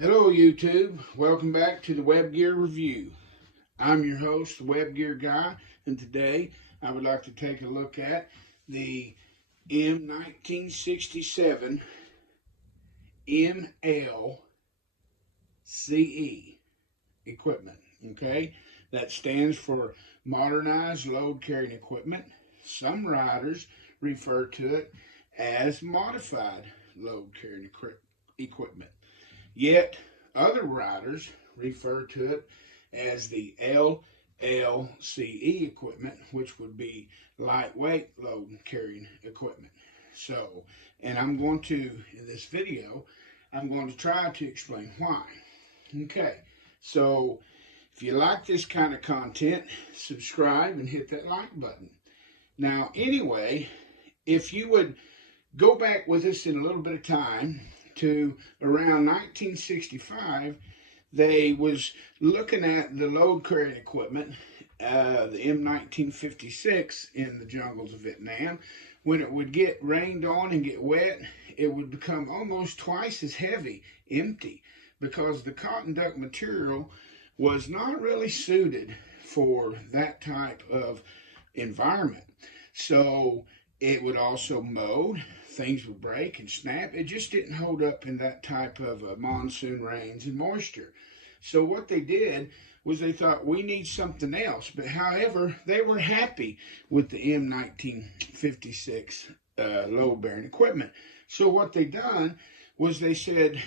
Hello YouTube, welcome back to the Web Gear Review. I'm your host, the Web Gear Guy, and today I would like to take a look at the M-1967 MLCE equipment, okay? That stands for Modernized Load Carrying Equipment. Some riders refer to it as Modified Load Carrying Equipment. Yet, other riders refer to it as the LLCE equipment, which would be lightweight load carrying equipment. So, and I'm going to, in this video, I'm going to try to explain why. Okay, so if you like this kind of content, subscribe and hit that like button. Now, anyway, if you would go back with us in a little bit of time, to around 1965, they was looking at the load carrying equipment, the M-1956 in the jungles of Vietnam. When it would get rained on and get wet, it would become almost twice as heavy, empty, because the cotton duck material was not really suited for that type of environment. So it would also mold. Things would break and snap. It just didn't hold up in that type of monsoon rains and moisture. So what they did was they thought, we need something else. But however, they were happy with the M-1956 load-bearing equipment. So what they done was they said,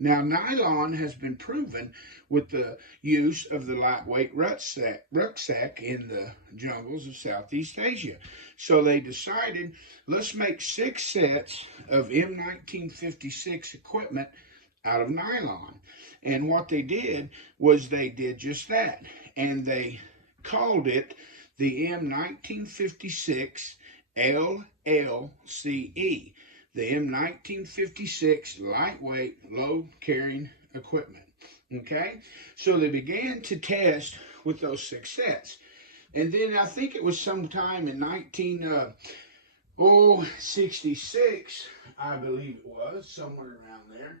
now nylon has been proven with the use of the lightweight rucksack in the jungles of Southeast Asia. So they decided, let's make 6 sets of M-1956 equipment out of nylon. And what they did was they did just that. And they called it the M-1956 LLCE. The M-1956 lightweight load carrying equipment. Okay, so they began to test with those 6 sets, and then I think it was sometime in 1966, I believe it was, somewhere around there,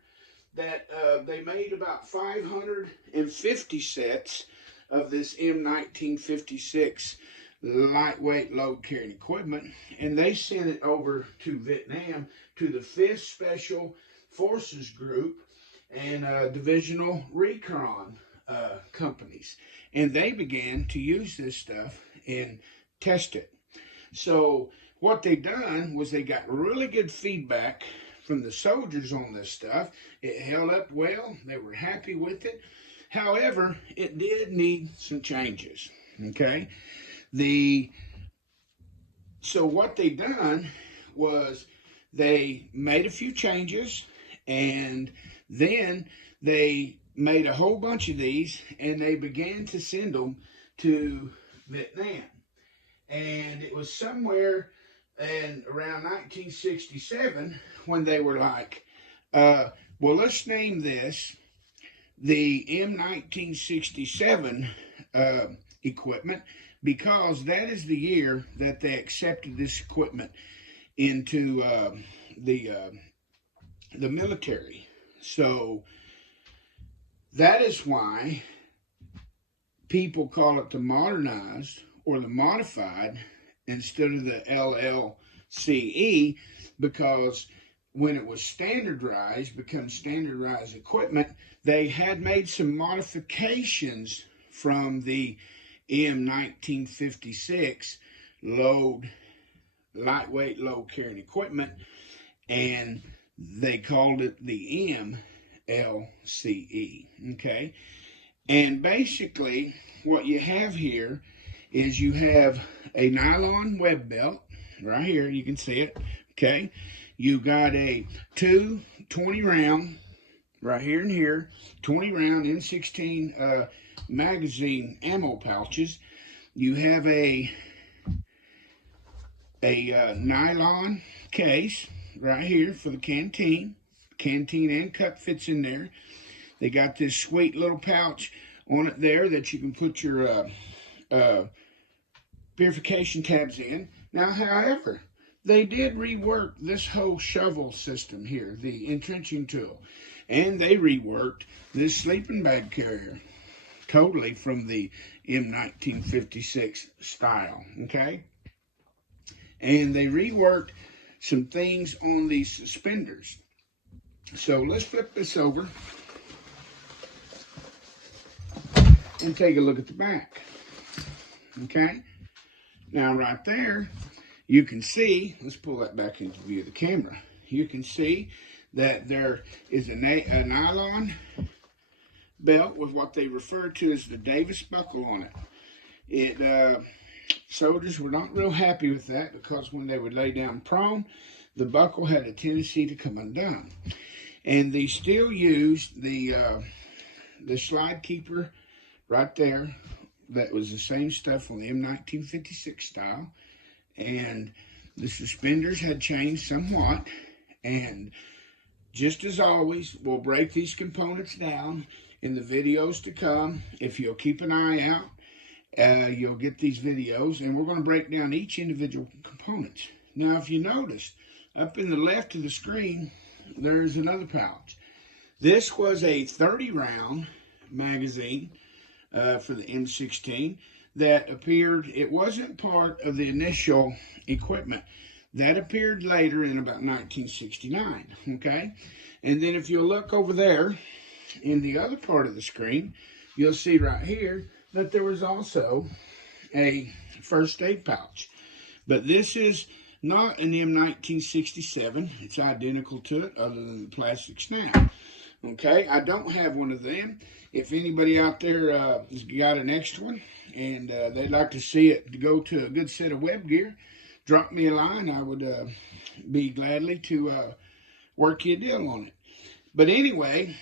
that they made about 550 sets of this M-1956 lightweight load carrying equipment, and they sent it over to Vietnam to the 5th Special Forces Group and divisional recon companies, and they began to use this stuff and test it. So what they done was they got really good feedback from the soldiers on this stuff. It held up well. They were happy with it. However, it did need some changes. Okay, so what they done was they made a few changes, and then they made a whole bunch of these, and they began to send them to Vietnam. And it was somewhere in around 1967 when they were like, well, let's name this the M-1967 equipment, because that is the year that they accepted this equipment into the military. So that is why people call it the modernized or the modified instead of the LLCE, because when it was standardized, become standardized equipment, they had made some modifications from the M-1956 lightweight load carrying equipment, and they called it the MLCE. Okay, and basically what you have here is you have a nylon web belt right here. You can see it. Okay, you got a 20 round right here and here, 20 round M16 magazine ammo pouches. You have a nylon case right here for the canteen and cup fits in there. They got this sweet little pouch on it there that you can put your purification tabs in. Now, however, they did rework this whole shovel system here, the entrenching tool. And they reworked this sleeping bag carrier totally from the M-1956 style, okay? And they reworked some things on these suspenders. So let's flip this over and take a look at the back, okay? Now right there, you can see, let's pull that back into view of the camera. You can see that there is a nylon belt with what they refer to as the Davis buckle on it. Soldiers were not real happy with that because when they would lay down prone, the buckle had a tendency to come undone. And they still used the slide keeper right there. That was the same stuff on the M1956 style. And the suspenders had changed somewhat. And just as always, we'll break these components down in the videos to come. If you'll keep an eye out, you'll get these videos, and we're going to break down each individual component. Now, if you notice, up in the left of the screen, there's another pouch. This was a 30-round magazine for the M16 that appeared. It wasn't part of the initial equipment. That appeared later in about 1969, okay? And then if you look over there, in the other part of the screen, you'll see right here that there was also a first aid pouch. But this is not an M1967. It's identical to it other than the plastic snap. Okay, I don't have one of them. If anybody out there has got an extra one and they'd like to see it to go to a good set of web gear, drop me a line. I would be gladly to work you a deal on it. But anyway,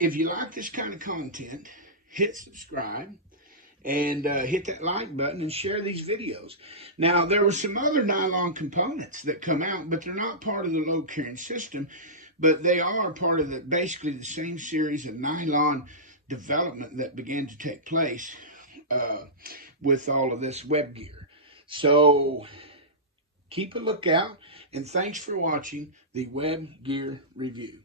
if you like this kind of content, hit subscribe and hit that like button and share these videos. Now, there were some other nylon components that come out, but they're not part of the load carrying system, but they are part of basically the same series of nylon development that began to take place with all of this web gear. So keep a lookout, and thanks for watching the web gear review.